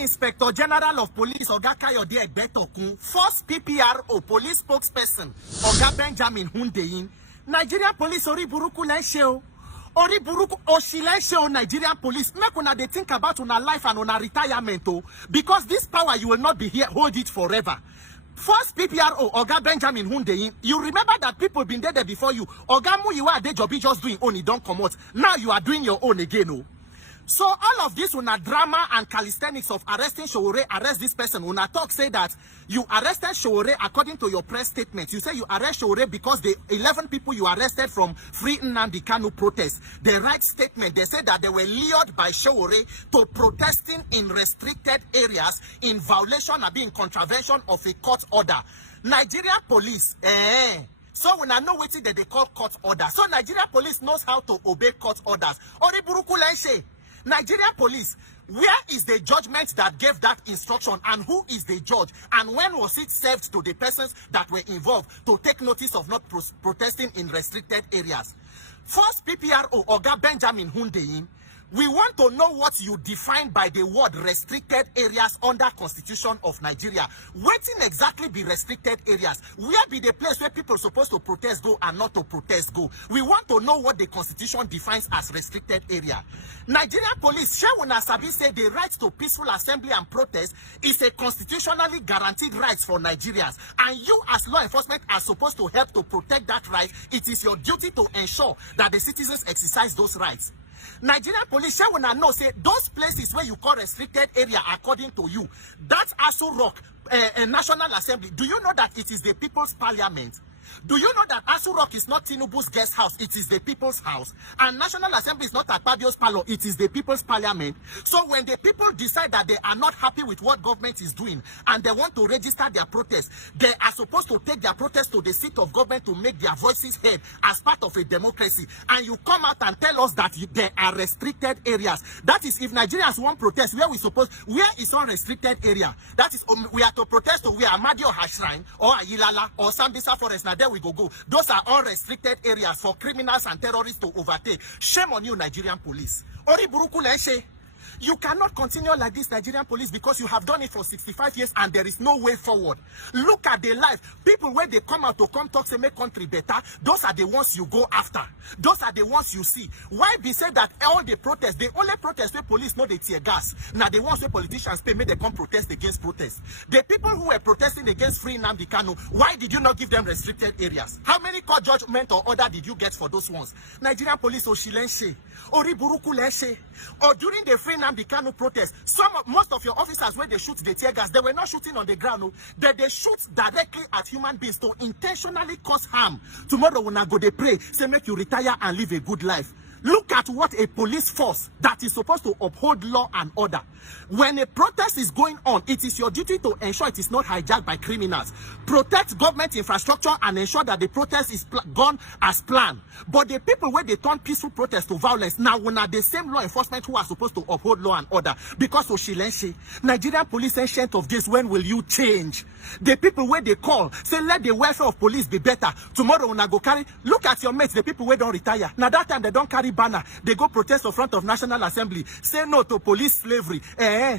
Inspector General of Police Oga Kayode Egbetokun, first PPRO police spokesperson Oga Benjamin Hundeyin, Nigerian police ori buruku lense o. Ori buruku Oshi lense o Nigerian police. Make una dey think about una life and una retirement o, because this power you will not be here hold it forever. First PPRO Oga Benjamin Hundeyin, you remember that people been there before you. Oga Muyiwa Adejobi just doing own, he don't come out. Now you are doing your own again o. So all of this una drama and calisthenics of arresting Sowore, arrest this person. Una talk say that you arrested Sowore according to your press statement. You say you arrest Sowore because the 11 people you arrested from Free Nnamdi Kanu protest. The right statement, they said that they were lured by Sowore to protesting in restricted areas in violation or being contravention of a court order. Nigeria police, so when I know what that they call court order. So Nigeria police knows how to obey court orders. Ori buruku lense. Nigeria police, where is the judgment that gave that instruction, and who is the judge, and when was it served to the persons that were involved to take notice of not protesting in restricted areas? First PPRO Oga Benjamin Hundeyin, we want to know what you define by the word restricted areas under Constitution of Nigeria. Wetin exactly be restricted areas? Where be the place where people supposed to protest go and not to protest go? We want to know what the Constitution defines as restricted area. Nigerian police, share una sabi say the right to peaceful assembly and protest is a constitutionally guaranteed right for Nigerians. And you as law enforcement are supposed to help to protect that right. It is your duty to ensure that the citizens exercise those rights. Nigerian police, shall we know, say those places where you call restricted area according to you, that's Aso Rock, National Assembly. Do you know that it is the People's Parliament? Do you know that Aso Rock is not Tinubu's guest house? It is the people's house. And National Assembly is not Akpabio's palace. It is the people's parliament. So when the people decide that they are not happy with what government is doing and they want to register their protest, they are supposed to take their protest to the seat of government to make their voices heard as part of a democracy. And you come out and tell us that there are restricted areas. That is, if Nigerians want protest, where is unrestricted area? That is, we are to protest to where Amadi or Shrine or Ayilala or Sambisa Forest. Now there we go. Those are unrestricted areas for criminals and terrorists to overtake. Shame on you, Nigerian police. Ori buruku lense. You cannot continue like this, Nigerian police, because you have done it for 65 years and there is no way forward. Look at the life. People, when they come out to come talk, say make country better, those are the ones you go after. Those are the ones you see. Why be said that all the protests, the only protest where police know they tear gas, now the ones where politicians pay, make they come protest against protests. The people who were protesting against Free Nnamdi Kanu, why did you not give them restricted areas? How many court judgment or order did you get for those ones? Nigerian police, Oshi lense, Ori buruku lense. Or during the Free Nnamdi Kanu protest, most of your officers, when they shoot the tear gas, they were not shooting on the ground. No. They shoot directly at human beings to intentionally cause harm. Tomorrow when I go, they pray, say make you retire and live a good life. Look at what a police force that is supposed to uphold law and order. When a protest is going on, it is your duty to ensure it is not hijacked by criminals. Protect government infrastructure and ensure that the protest is gone as planned. But the people where they turn peaceful protest to violence, now when are the same law enforcement who are supposed to uphold law and order. Because Oshi lense, Nigerian police ancient of this, when will you change? The people where they call, say let the welfare of police be better. Tomorrow when I go carry, look at your mates, the people where don't retire. Now that time they don't carry banner, they go protest in front of National Assembly, say no to police slavery.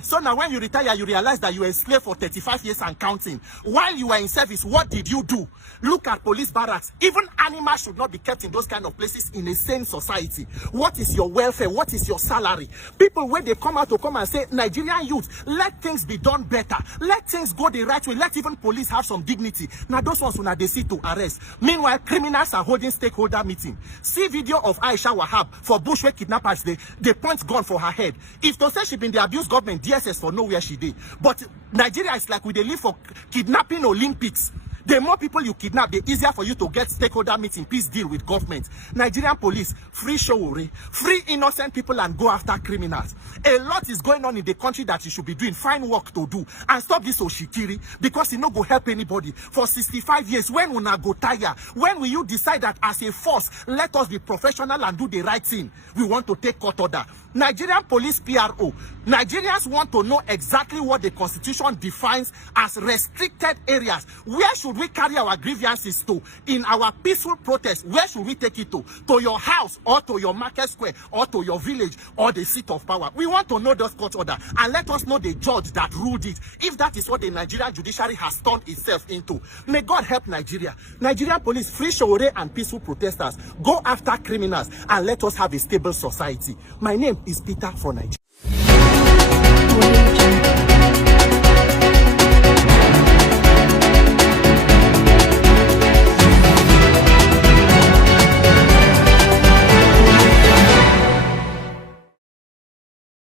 So now when you retire, you realize that you were a slave for 35 years and counting. While you were in service, what did you do? Look at police barracks. Even animals should not be kept in those kind of places in a sane society. What is your welfare? What is your salary? People, when they come out to come and say, Nigerian youth, let things be done better. Let things go the right way. Let even police have some dignity. Now those ones when they see to arrest. Meanwhile, criminals are holding stakeholder meeting. See video of Aisha Wahab for Bushwick kidnappers. The point gone for her head. If to say she been the abuse government, DSS for nowhere she did. But Nigeria is like we they live for kidnapping Olympics. The more people you kidnap, the easier for you to get stakeholder meeting, peace deal with government. Nigerian police, free Sowore, free innocent people and go after criminals. A lot is going on in the country that you should be doing. Find work to do and stop this Oshikiri, because it no go help anybody. For 65 years, when una go tire, when will you decide that as a force, let us be professional and do the right thing? We want to take court order. Nigerian police PRO, Nigerians want to know exactly what the Constitution defines as restricted areas. Where should we carry our grievances to in our peaceful protest? Where should we take it to? To your house or to your market square or to your village or the seat of power? We want to know those court order and let us know the judge that ruled it, if that is what the Nigerian judiciary has turned itself into. May God help Nigeria. Nigerian police, free Showore and peaceful protesters. Go after criminals and let us have a stable society. My name is Peter from Nigeria.